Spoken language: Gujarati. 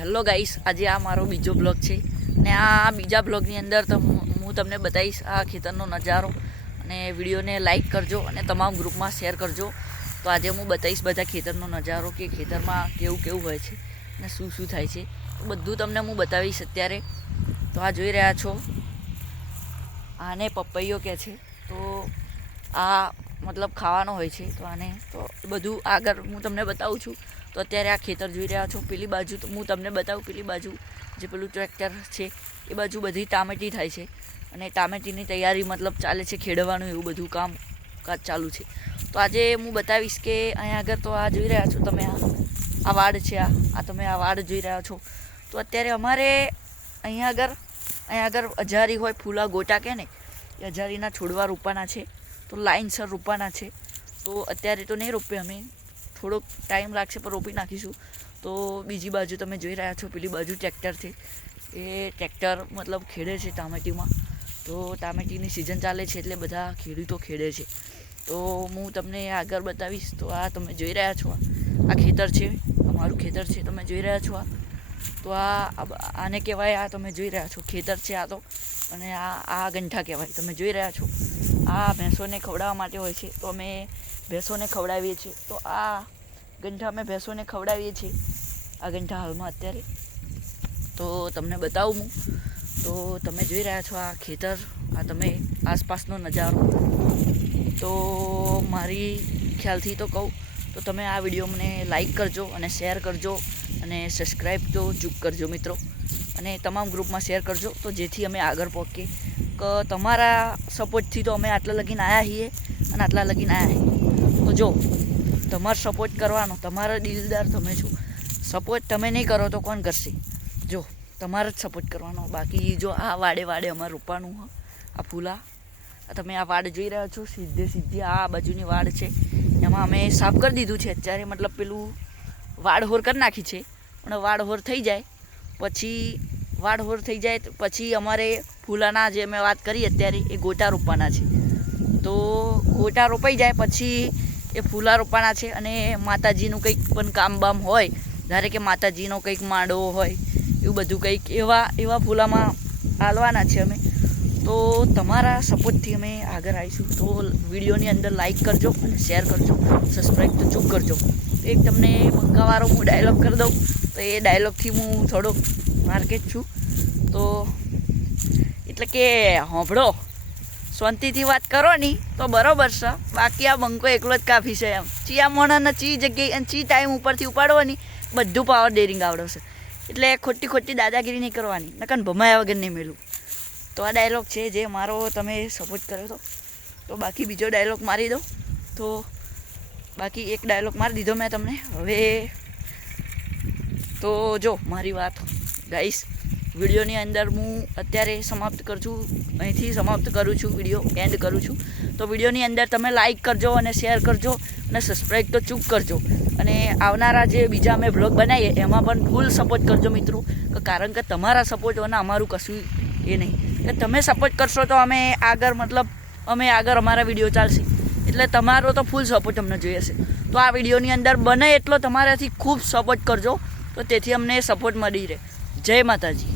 હેલો ગાઈસ, આજે આ મારો બીજો બ્લોગ છે ને આ બીજા બ્લોગની અંદર તો હું તમને બતાવીશ આ ખેતરનો નજારો અને વિડીયોને લાઈક કરજો અને તમામ ગ્રુપમાં શેર કરજો. તો આજે હું બતાવીશ બધા ખેતરનો નજારો કે ખેતરમાં કેવું કેવું હોય છે અને શું શું થાય છે, તો બધું તમને હું બતાવીશ અત્યારે. તો આ જોઈ રહ્યા છો, આને પપૈયો કહે છે. તો આ મતલબ ખાવાનો હોય છે. તો આને તો બધું આગળ હું તમને બતાવું છું. તો અત્યારે આ ખેતર જોઈ રહ્યા છો. પેલી બાજુ તો હું તમને બતાવું, પેલી બાજુ જે પેલું ટ્રેક્ટર છે એ બાજુ બધી ટામેટી થાય છે અને ટામેટીની તૈયારી મતલબ ચાલે છે, ખેડવાનું એવું બધું કામકાજ ચાલુ છે. તો આજે હું બતાવીશ કે અહીંયા આગળ તો આ જોઈ રહ્યા છો તમે, આ વાડ છે, આ તમે આ વાડ જોઈ રહ્યા છો. તો અત્યારે અમારે અહીંયા આગળ અજારી હોય, ફૂલા ગોટા કે ને એ અજારીના છોડવા રોપવાના છે. તો લાઇનસર રોપવાના છે. તો અત્યારે તો નહીં રોપીએ અમે, થોડોક ટાઈમ લાગશે પણ રોપી નાખીશું. તો બીજી બાજુ તમે જોઈ રહ્યા છો, પેલી બાજુ ટ્રેક્ટર છે, એ ટ્રેક્ટર મતલબ ખેડે છે ટામેટીમાં. તો ટામેટીની સિઝન ચાલે છે એટલે બધા ખેડૂતો ખેડે છે. તો હું તમને આગળ બતાવીશ. તો આ તમે જોઈ રહ્યા છો, આ ખેતર છે, અમારું ખેતર છે, તમે જોઈ રહ્યા છો. તો આને કહેવાય, આ તમે જોઈ રહ્યા છો ખેતર છે આ તો, અને આ ગંઠા કહેવાય, તમે જોઈ રહ્યા છો. આ ભેંસોને ખવડાવવા માટે હોય છે, તો અમે ભેંસોને ખવડાવીએ છીએ. તો આ ગંઠા અમે ભેંસોને ખવડાવીએ છીએ, આ ગંઠા હાલમાં અત્યારે. તો તમને બતાવું હું. તો તમે જોઈ રહ્યા છો આ ખેતર, આ તમે આસપાસનો નજારો. તો મારી ખ્યાલથી તો કહું તો તમે આ વિડીયો મને લાઈક કરજો અને શેર કરજો અને સબસ્ક્રાઈબ તો ચૂક કરજો મિત્રો, અને તમામ ગ્રુપમાં શેર કરજો. તો જેથી અમે આગળ પહોંચીએ, કે તમારા સપોર્ટથી તો અમે આટલા લગીને આવ્યા છીએ અને આટલા લગીને આવ્યા છીએ. તો જો તમારો સપોર્ટ કરવાનો, તમારા દિલદાર તમે છો. સપોર્ટ તમે નહીં કરો તો કોણ કરશે? જો તમારે જ સપોર્ટ કરવાનો. બાકી જો આ વાડે અમારે રોપવાનું હા, આ ફૂલા તમે આ વાડ જોઈ રહ્યા છો, સીધી આ બાજુની વાડ છે, એમાં અમે સાફ કરી દીધું છે અત્યારે. મતલબ પેલું વાડ હોર કરી નાખી છે, પણ વાડ હોર થઈ જાય પછી અમારે ફૂલાના જે મેં વાત કરી અત્યારે એ ગોટા રોપવાના છે. તો ગોટા રોપાઈ જાય પછી એ ફૂલા રોપવાના છે. અને માતાજીનું કંઈક પણ કામ બામ હોય, ધારે કે માતાજીનો કંઈક માંડવો હોય, એવું બધું કંઈક એવા ફૂલામાં હાલવાના છે અમે. તો તમારા સપોર્ટથી અમે આગળ આવીશું. તો વિડીયોની અંદર લાઈક કરજો અને શેર કરજો, સબસ્ક્રાઈબ તો ચૂક કરજો. તો એક તમને બંકાવાળો હું ડાયલોગ કરી દઉં. તો એ ડાયલોગથી હું થોડોક માર્કેટ છું. તો એટલે કે હોંભળો, શાંતિથી વાત કરો ની તો બરાબર છે. બાકી આ બંકો એકલો જ કાફી છે. એમ ચી આ મોણાને ચી જગ્યાએ અને ચી ટાઈમ ઉપરથી ઉપાડવાની બધું પાવર ડેરિંગ આવડશે. એટલે ખોટી દાદાગીરી નહીં કરવાની, નકન ભમાયા વગર નહીં મેલું. તો આ ડાયલોગ છે જે મારો તમે સપોર્ટ કર્યો તો બાકી બીજો ડાયલોગ મારી દો. તો બાકી એક ડાયલોગ મારી દીધો મેં તમને. હવે તો જો મારી વાત ગાઈસ, વિડીયોની અંદર હું અત્યારે અહીંથી સમાપ્ત કરું છું, વિડીયો એન્ડ કરું છું. તો વિડીયોની અંદર તમે લાઈક કરજો અને શેર કરજો અને સબસ્ક્રાઈબ તો ચૂક કરજો. અને આવનારા જે બીજા અમે બ્લોગ બનાવીએ એમાં પણ ફૂલ સપોર્ટ કરજો મિત્રો, કારણ કે તમારા સપોર્ટ અને અમારું કશું એ નહીં. કે તમે સપોર્ટ કરશો તો અમે આગળ અમારા વિડીયો ચાલશે. એટલે તમારો તો ફૂલ સપોર્ટ અમને જોઈએ છે. તો આ વિડીયોની અંદર બને એટલો તમારાથી ખૂબ સપોર્ટ કરજો, તો તેથી અમને સપોર્ટ મળી રહે. જય માતાજી.